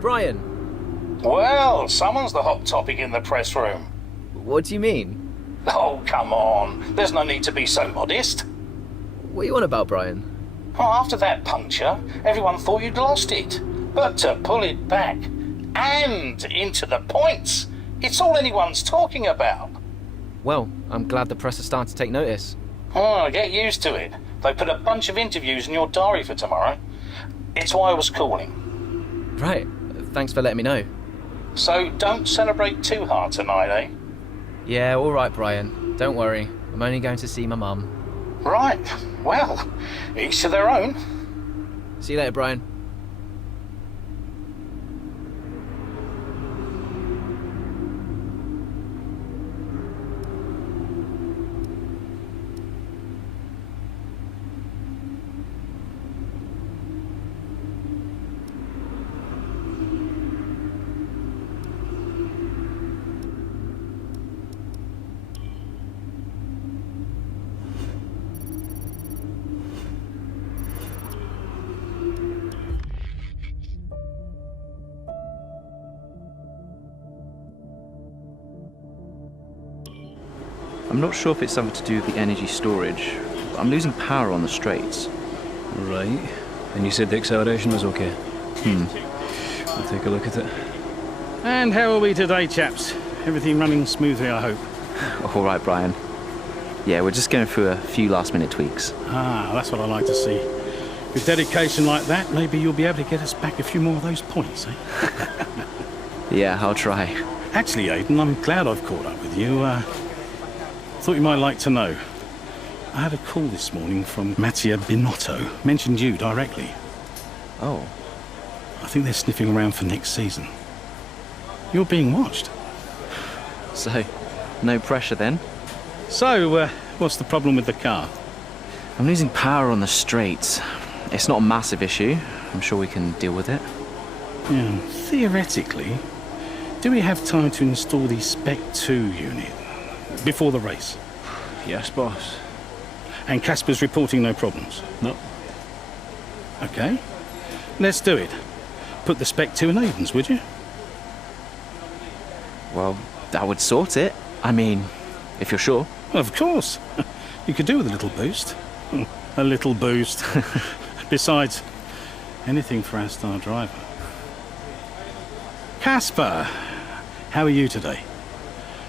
Brian, Well, someone's the hot topic in the press room. what do you mean? Oh, come on. There's no need to be so modest. What are you on about, Brian? Well, after that puncture, everyone thought you'd lost it. But to pull it back and into the points, it's all anyone's talking about. Well, I'm glad the press are starting to take notice. Oh, get used to it. They put a bunch of interviews in your diary for tomorrow. It's why I was calling. Right, thanks for letting me know. So don't celebrate too hard tonight, eh? Yeah, all right, Brian. Don't worry. I'm only going to see my mum. Right. Well, each to their own. See you later, Brian. I'm not sure if it's something to do with the energy storage. I'm losing power on the straights. Right. And you said the acceleration was okay? I'll take a look at it. And how are we today, chaps? Everything running smoothly, I hope. All right, Brian. Yeah, we're just going through a few last-minute tweaks. Ah, that's what I like to see. With dedication like that, maybe you'll be able to get us back a few more of those points, eh? Yeah, I'll try. Actually, Aidan, I'm glad I've caught up with you. Thought you might like to know. I had a call this morning from Mattia Binotto. Mentioned you directly. Oh. I think they're sniffing around for next season. You're being watched. So, no pressure then? So, what's the problem with the car? I'm losing power on the straights. It's not a massive issue. I'm sure we can deal with it. Yeah, theoretically, do we have time to install the Spec 2 unit before the race? Yes, boss. And Casper's reporting no problems? No. Okay. Let's do it. Put the Spec 2 in Aiden's, would you? Well, that would sort it. I mean, if you're sure. Of course. You could do with a little boost. A little boost. Besides, anything for our star driver. Casper, how are you today?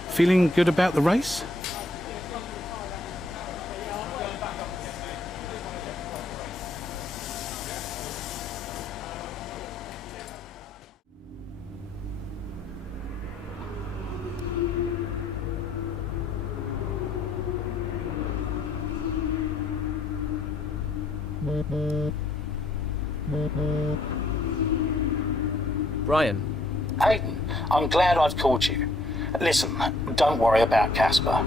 Feeling good about the race? Brian, Aidan, I'm glad I've called you. Listen, don't worry about Casper.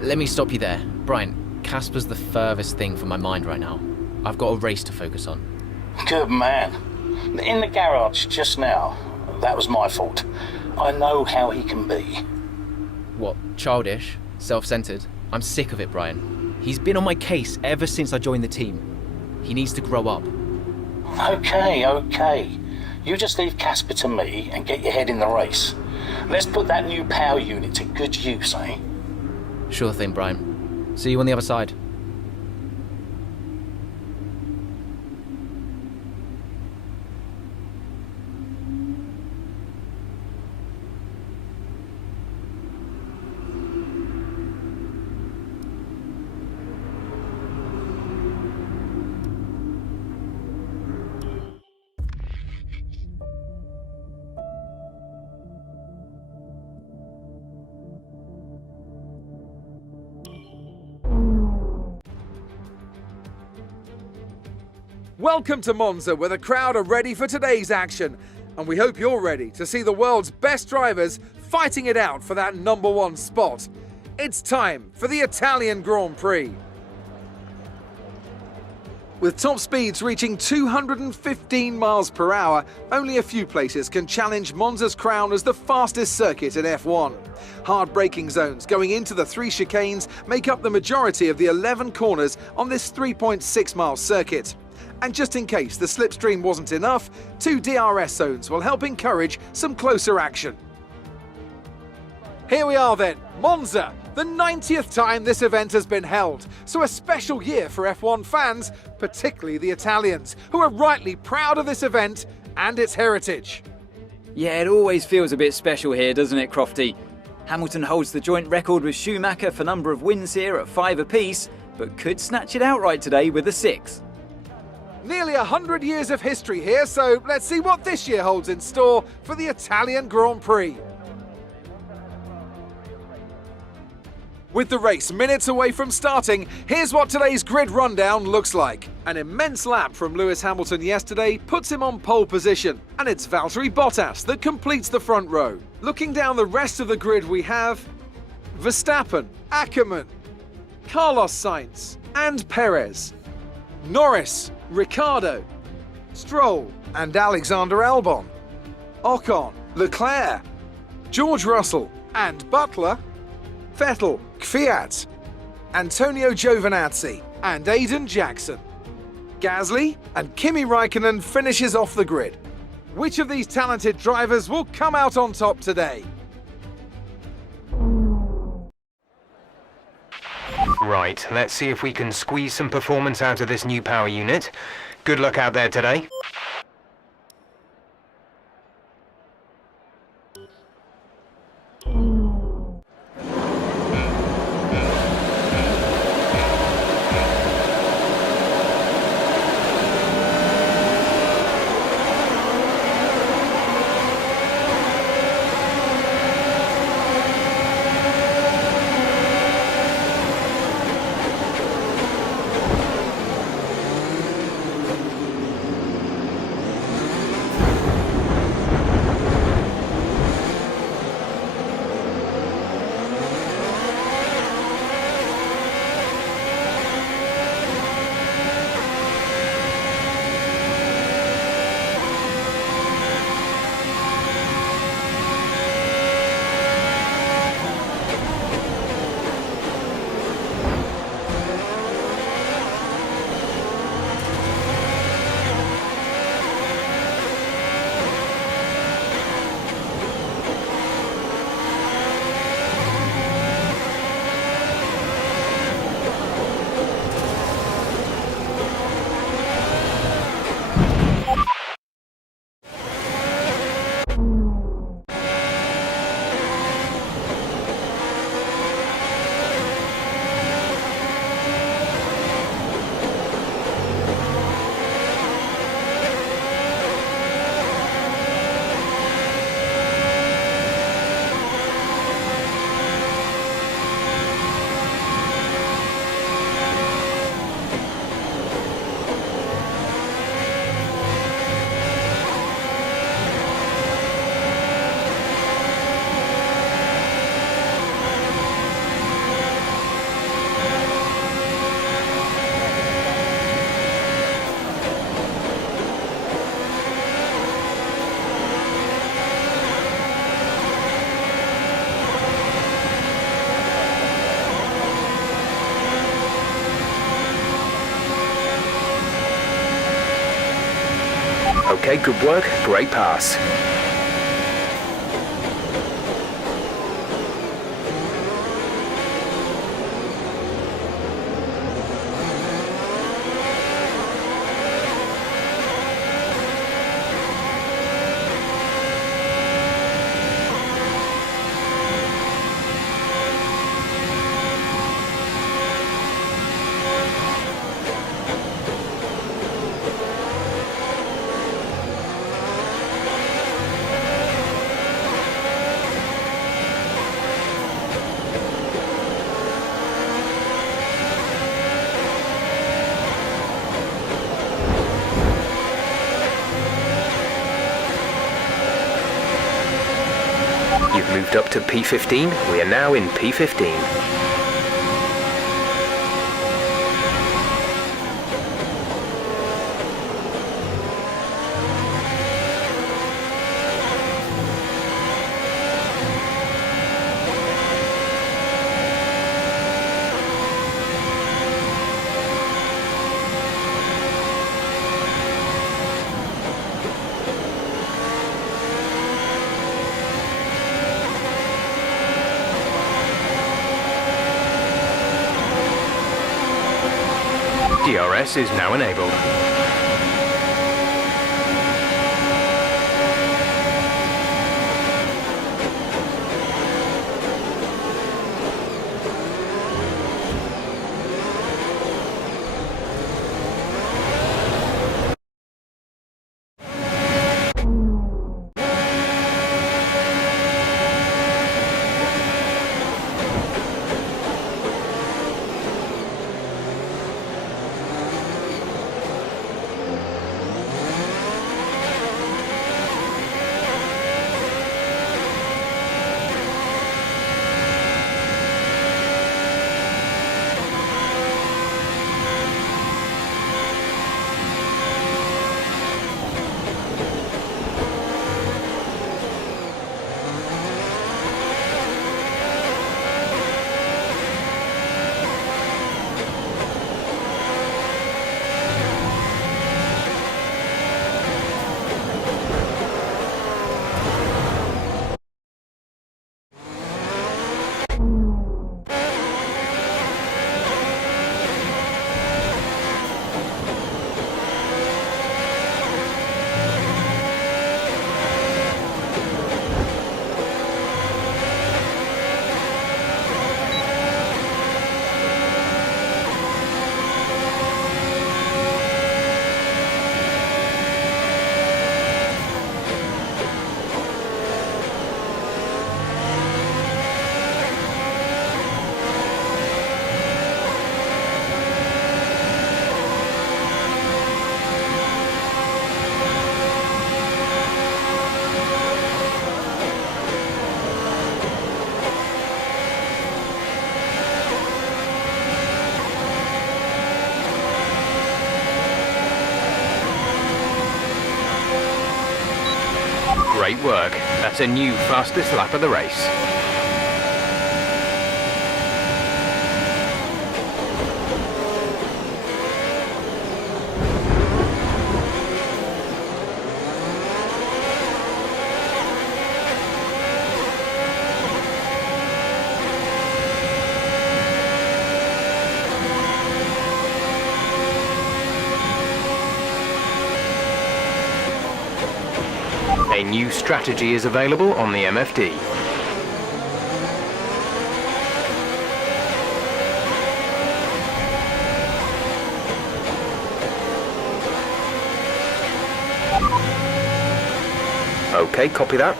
let me stop you there. Brian, Casper's the furthest thing from my mind right now. I've got a race to focus on. Good man. In the garage just now, that was my fault. I know how he can be. What, childish? Self-centered? I'm sick of it, Brian. He's been on my case ever since I joined the team. He needs to grow up. Okay. You just leave Casper to me and get your head in the race. Let's put that new power unit to good use, eh? Sure thing, Brian. See you on the other side. Welcome to Monza, where the crowd are ready for today's action, and we hope you're ready to see the world's best drivers fighting it out for that #1 spot. It's time for the Italian Grand Prix. With top speeds reaching 215 miles per hour, only a few places can challenge Monza's crown as the fastest circuit in F1. Hard braking zones going into the 3 chicanes make up the majority of the 11 corners on this 3.6-mile circuit. And just in case the slipstream wasn't enough, 2 DRS zones will help encourage some closer action. Here we are then, Monza, the 90th time this event has been held, so a special year for F1 fans, particularly the Italians, who are rightly proud of this event and its heritage. Yeah, it always feels a bit special here, doesn't it, Crofty? Hamilton holds the joint record with Schumacher for number of wins here at 5 apiece, but could snatch it outright today with a 6. Nearly 100 years of history here, so let's see what this year holds in store for the Italian Grand Prix. With the race minutes away from starting, here's what today's grid rundown looks like. An immense lap from Lewis Hamilton yesterday puts him on pole position, and it's Valtteri Bottas that completes the front row. Looking down the rest of the grid, we have Verstappen, Ackermann, Carlos Sainz and Perez, Norris, Ricciardo, Stroll and Alexander Albon, Ocon, Leclerc, George Russell and Butler, Vettel, Kvyat, Antonio Giovinazzi and Aiden Jackson. Gasly and Kimi Raikkonen finishes off the grid. Which of these talented drivers will come out on top today? Right, let's see if we can squeeze some performance out of this new power unit. Good luck out there today. Okay, good work. Great pass. You've moved up to P15. We are now in P15. DRS is now enabled. Great work. That's a new fastest lap of the race. A new strategy is available on the MFD. Okay, copy that.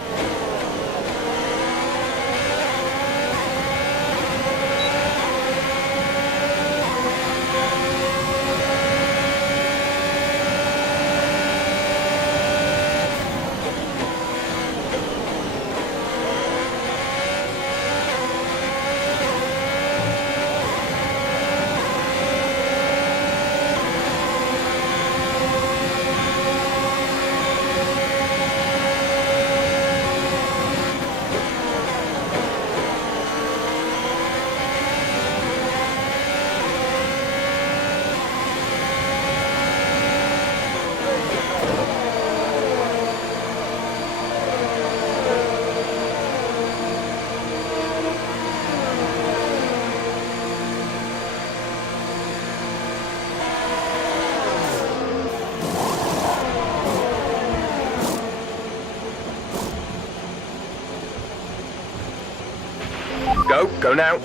Go now.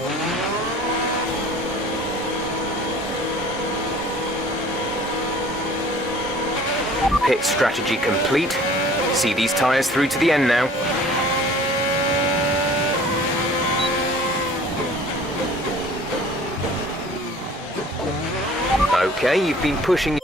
Pit strategy complete. See these tyres through to the end now. Okay, you've been pushing.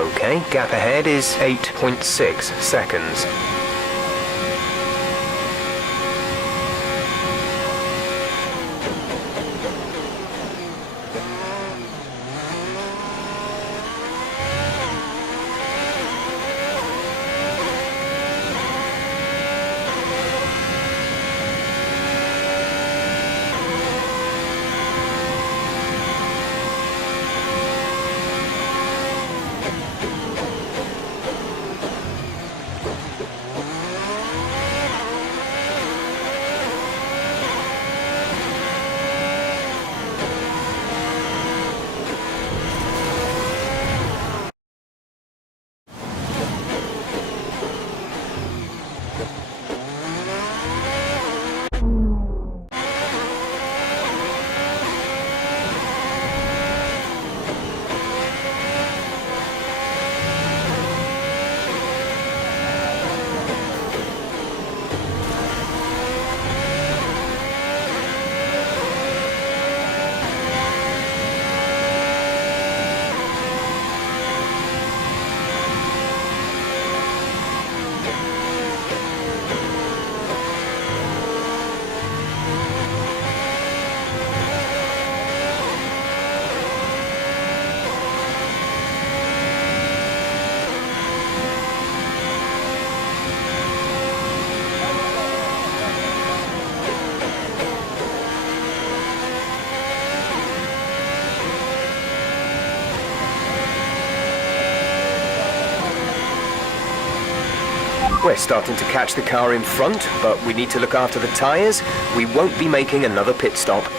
Okay, gap ahead is 8.6 seconds. We're starting to catch the car in front, but we need to look after the tyres. We won't be making another pit stop.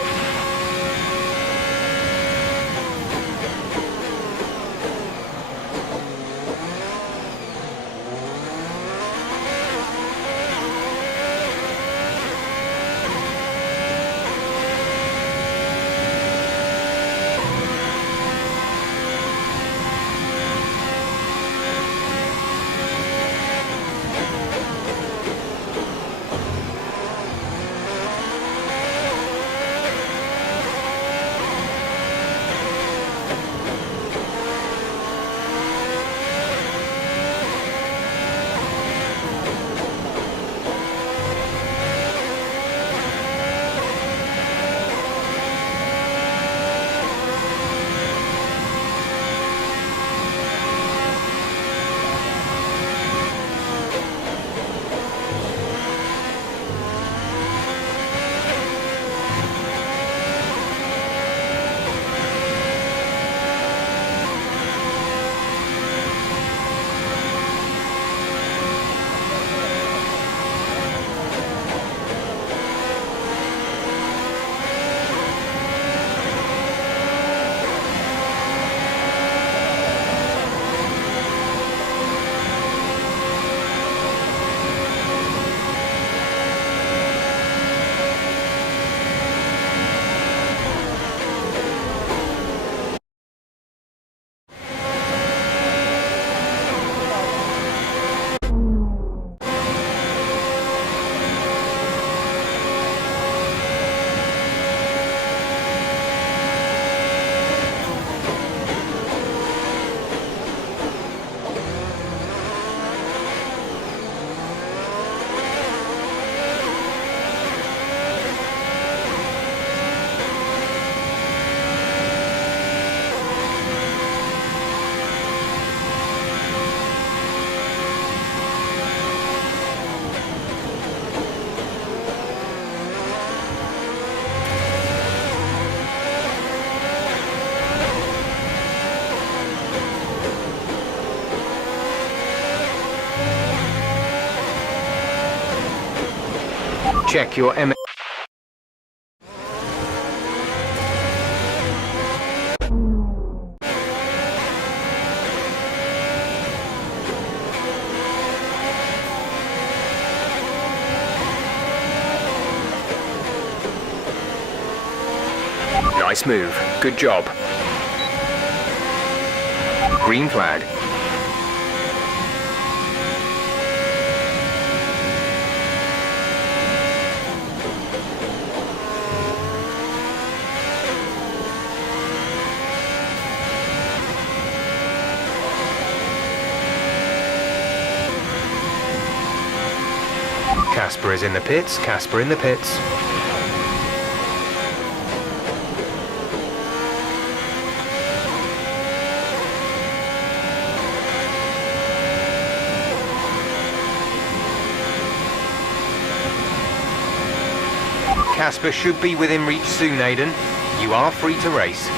Check your M. Nice move. Good job. Green flag. Casper is in the pits. Casper in the pits. Casper should be within reach soon, Aidan. You are free to race.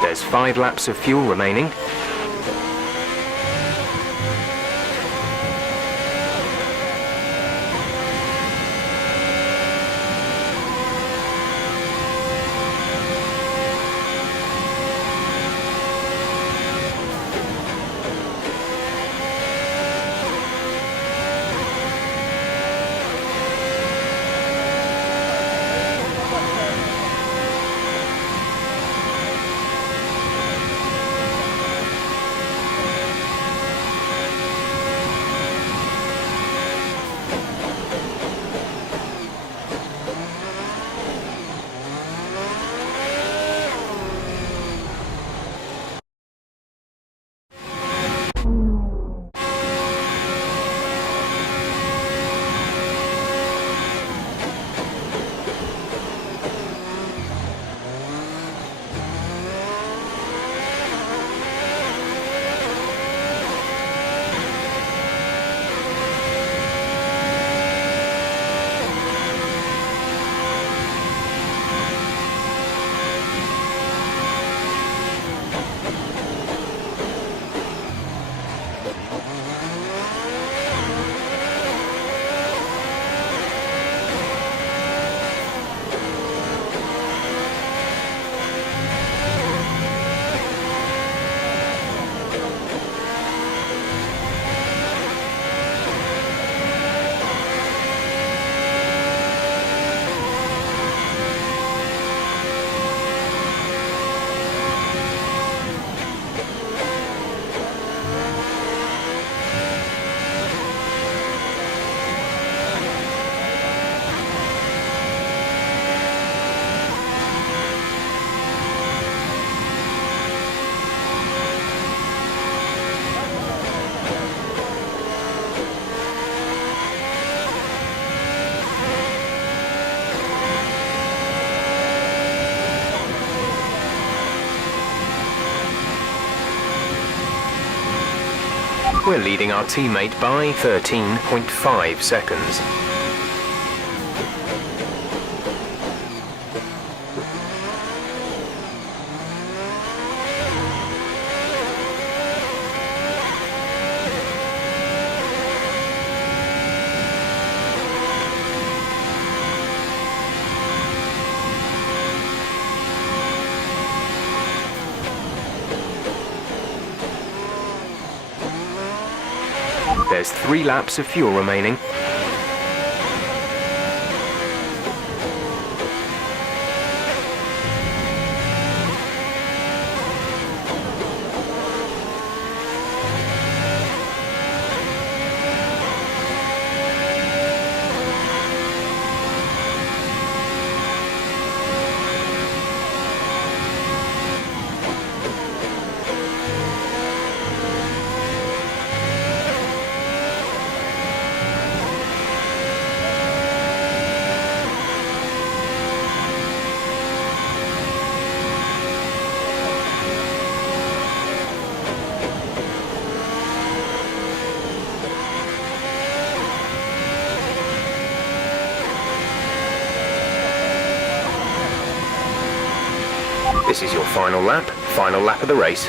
There's 5 laps of fuel remaining. We're leading our teammate by 13.5 seconds. There's 3 laps of fuel remaining. This is your final lap of the race.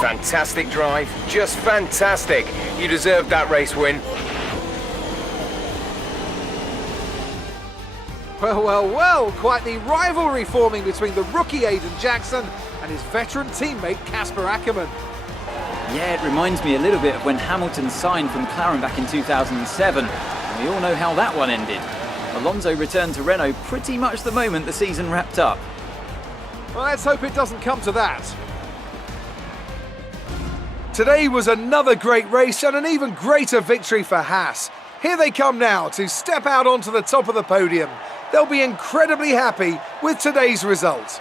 Fantastic drive, just fantastic. You deserved that race win. Well, well, well, quite the rivalry forming between the rookie Aiden Jackson and his veteran teammate Casper Ackermann. Yeah, it reminds me a little bit of when Hamilton signed from McLaren back in 2007, and we all know how that one ended. Alonso returned to Renault pretty much the moment the season wrapped up. Well, let's hope it doesn't come to that. Today was another great race and an even greater victory for Haas. Here they come now to step out onto the top of the podium. They'll be incredibly happy with today's result.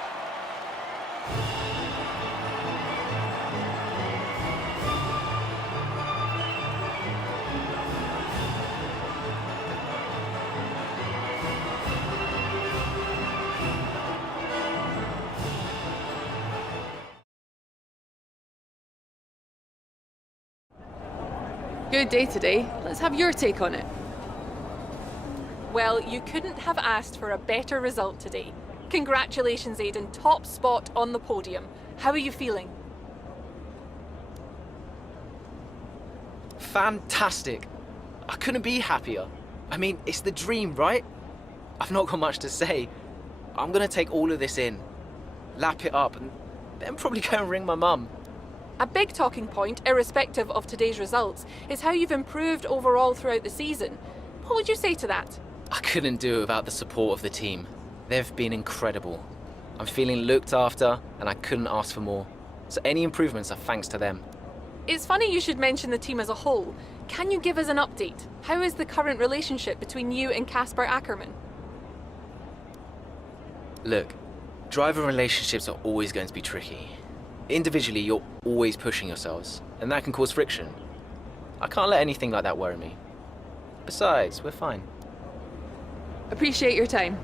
Good day today. Let's have your take on it. Well, you couldn't have asked for a better result today. Congratulations, Aiden. Top spot on the podium. How are you feeling? Fantastic. I couldn't be happier. I mean, it's the dream, right? I've not got much to say. I'm gonna take all of this in, lap it up, and then probably go and ring my mum. A big talking point, irrespective of today's results, is how you've improved overall throughout the season. What would you say to that? I couldn't do it without the support of the team. They've been incredible. I'm feeling looked after, and I couldn't ask for more. So any improvements are thanks to them. It's funny you should mention the team as a whole. Can you give us an update? How is the current relationship between you and Casper Ackermann? Look, driver relationships are always going to be tricky. Individually, you're always pushing yourselves, and that can cause friction. I can't let anything like that worry me. Besides, we're fine. Appreciate your time.